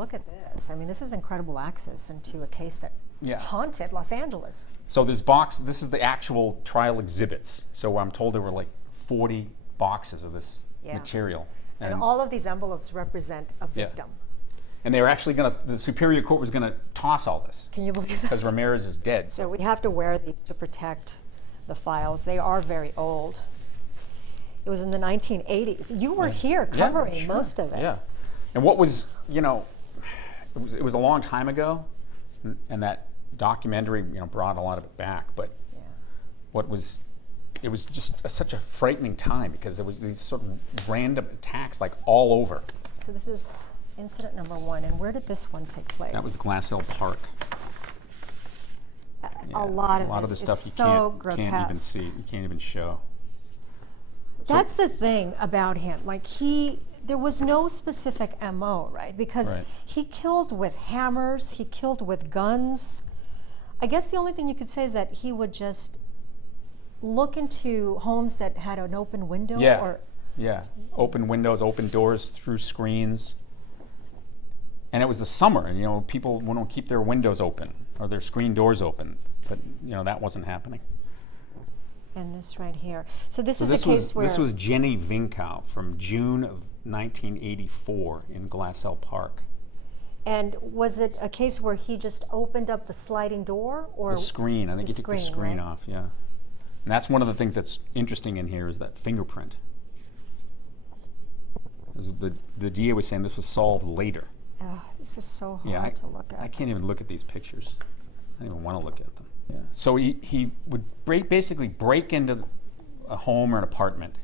look at this. I mean, this is incredible access into a case that haunted Los Angeles. So this is the actual trial exhibits. So I'm told there were like 40 boxes of this material. And all of these envelopes represent a victim. And they were actually the Superior Court was gonna toss all this. Can you believe that? Because Ramirez is dead. So we have to wear these to protect the files. They are very old. It was in the 1980s. You were here covering most of it. Yeah. And what was, it was a long time ago, and that documentary, brought a lot of it back. But it was just such a frightening time because there was these sort of random attacks like all over. So this is incident number 1, and where did this one take place? That was Glass Hill Park. A lot of the stuff it's you so can't even see, you can't even show. That's the thing about him. Like there was no specific MO, right? Because he killed with hammers, he killed with guns. I guess the only thing you could say is that he would just look into homes that had an open window. Open windows, open doors through screens. And it was the summer, and people want to keep their windows open or their screen doors open, but that wasn't happening. And this right here. So this is a case where... This was Jenny Vinkow from June of 1984 in Glass Hill Park. And was it a case where he just opened up the sliding door? Or the screen. I think he took the screen off, And that's one of the things that's interesting in here is that fingerprint. The DA was saying this was solved later. Oh, this is so hard to look at. I can't even look at these pictures. I don't even want to look at them. Yeah. So he would basically break into a home or an apartment.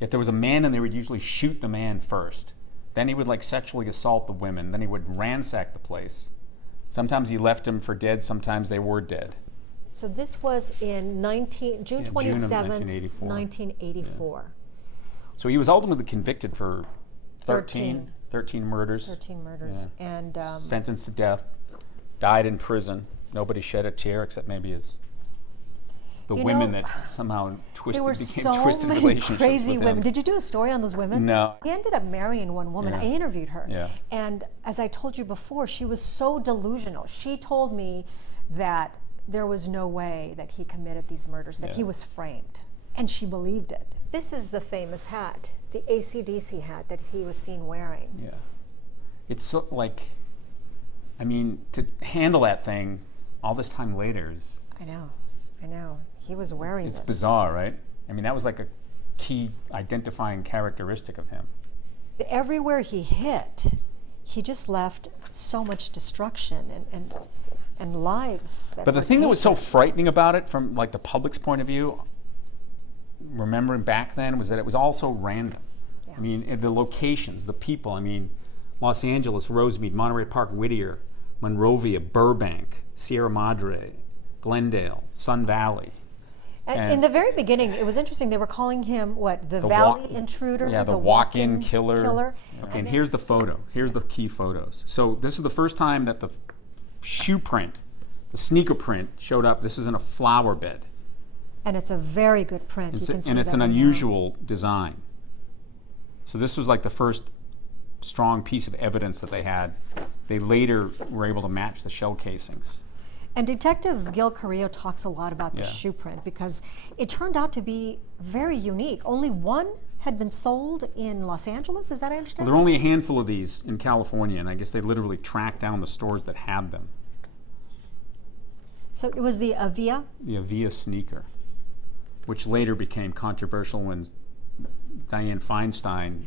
If there was a man in there, he would usually shoot the man first. Then he would sexually assault the women. Then he would ransack the place. Sometimes he left them for dead. Sometimes they were dead. So this was in June 27th, 1984. Yeah. So he was ultimately convicted for 13 murders. 13 murders. Yeah. And sentenced to death. Died in prison. Nobody shed a tear except maybe the women that somehow became twisted relationships. There were so many crazy women. Did you do a story on those women? No. He ended up marrying one woman. I interviewed her. Yeah. And as I told you before, she was so delusional. She told me that there was no way that he committed these murders, that he was framed. And she believed it. This is the famous hat, the AC/DC hat that he was seen wearing. Yeah. It's so, to handle that thing all this time later is... I know. He was wearing this. It's bizarre, right? That was a key identifying characteristic of him. Everywhere he hit, he just left so much destruction and lives. But the thing that was so frightening about it from the public's point of view, remembering back then, was that it was all so random. Yeah. The locations, the people, Los Angeles, Rosemead, Monterey Park, Whittier, Monrovia, Burbank, Sierra Madre, Glendale, Sun Valley. And in the very beginning, it was interesting. They were calling him, the Valley Intruder? Yeah, the walk-in killer. Okay, and here's the photo. Here's the key photos. So this is the first time that the shoe print, the sneaker print, showed up. This is in a flower bed. And it's a very good print. And it's an unusual design. So this was the first strong piece of evidence that they had. They later were able to match the shell casings. And Detective Gil Carrillo talks a lot about the shoe print because it turned out to be very unique. Only one had been sold in Los Angeles, is that I understand? Well, there were only a handful of these in California, and I guess they literally tracked down the stores that had them. So it was the Avia? The Avia sneaker, which later became controversial when Dianne Feinstein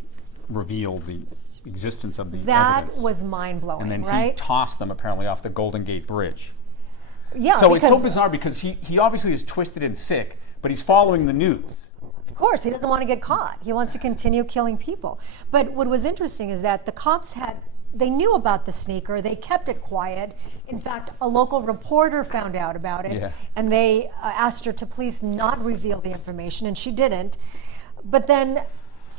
revealed the existence of the evidence. That was mind-blowing, and then right? he tossed them apparently off the Golden Gate Bridge. Yeah, so it's so bizarre because he obviously is twisted and sick, but he's following the news. Of course, he doesn't want to get caught. He wants to continue killing people. But what was interesting is that the cops they knew about the sneaker. They kept it quiet. In fact, a local reporter found out about it, and they asked her to please not reveal the information, and she didn't. But then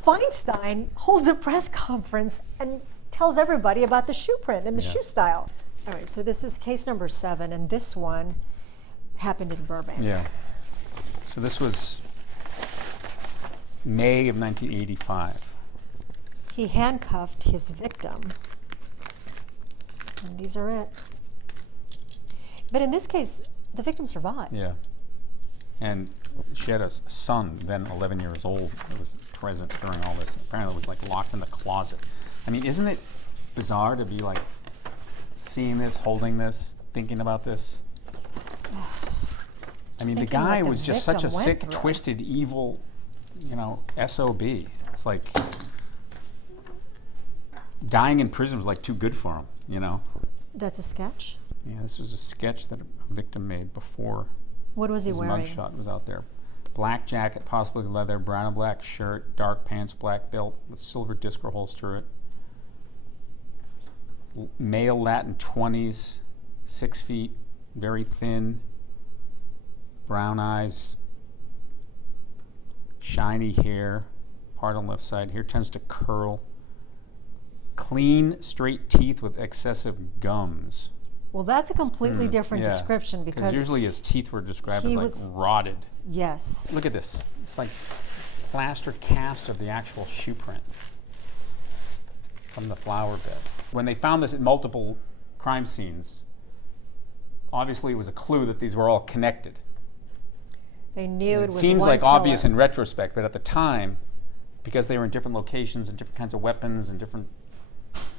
Feinstein holds a press conference and tells everybody about the shoe print and the shoe style. All right, so this is case number 7, and this one happened in Burbank. Yeah. So this was May of 1985. He handcuffed his victim And these are it. But in this case, the victim survived. Yeah. And she had a son, then 11 years old, that was present during all this. Apparently it was like locked in the closet. I mean, isn't it bizarre to be like seeing this, holding this, thinking about this? I mean, the guy was just such a sick, twisted, evil, you know, SOB. It's like dying in prison was like too good for him, you know? That's a sketch? Yeah, this was a sketch that a victim made before What was he his wearing? mugshot was out there. Black jacket, possibly leather, brown and black shirt, dark pants, black belt with silver disc or holster it. Male Latin 20s, 6 feet, very thin, brown eyes, shiny hair, part on left side. Hair tends to curl. Clean, straight teeth with excessive gums. Well, that's a completely different description because usually his teeth were described as like rotted. Yes. Look at this. It's like plaster cast of the actual shoe print from the flower bed. When they found this at multiple crime scenes, obviously it was a clue that these were all connected. They knew it was seems one like killer. obvious in retrospect, but at the time, because they were in different locations and different kinds of weapons and different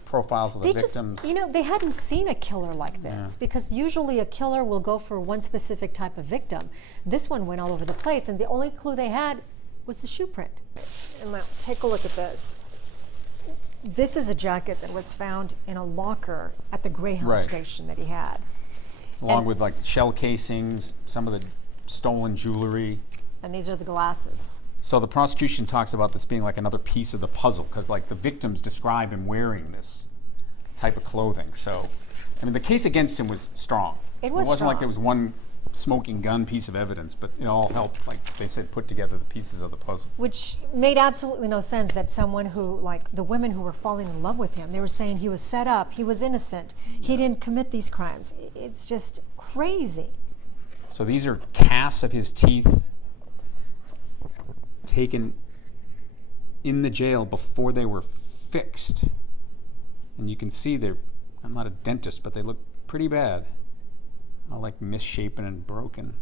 profiles of the victims. Just, you know, they hadn't seen a killer like this because usually a killer will go for one specific type of victim. This one went all over the place, and the only clue they had was the shoe print. And now, take a look at this. This is a jacket that was found in a locker at the Greyhound station that he had. Along with like shell casings, some of the stolen jewelry. And these are the glasses. So the prosecution talks about this being like another piece of the puzzle because like the victims describe him wearing this type of clothing. So, I mean, the case against him was strong. It was wasn't strong. like there was one smoking gun piece of evidence, but it all helped, like they said, put together the pieces of the puzzle. Which made absolutely no sense that someone who, like the women who were falling in love with him, they were saying he was set up, he was innocent, he didn't commit these crimes. It's just crazy. So these are casts of his teeth taken in the jail before they were fixed. And you can see I'm not a dentist, but they look pretty bad. All like misshapen and broken.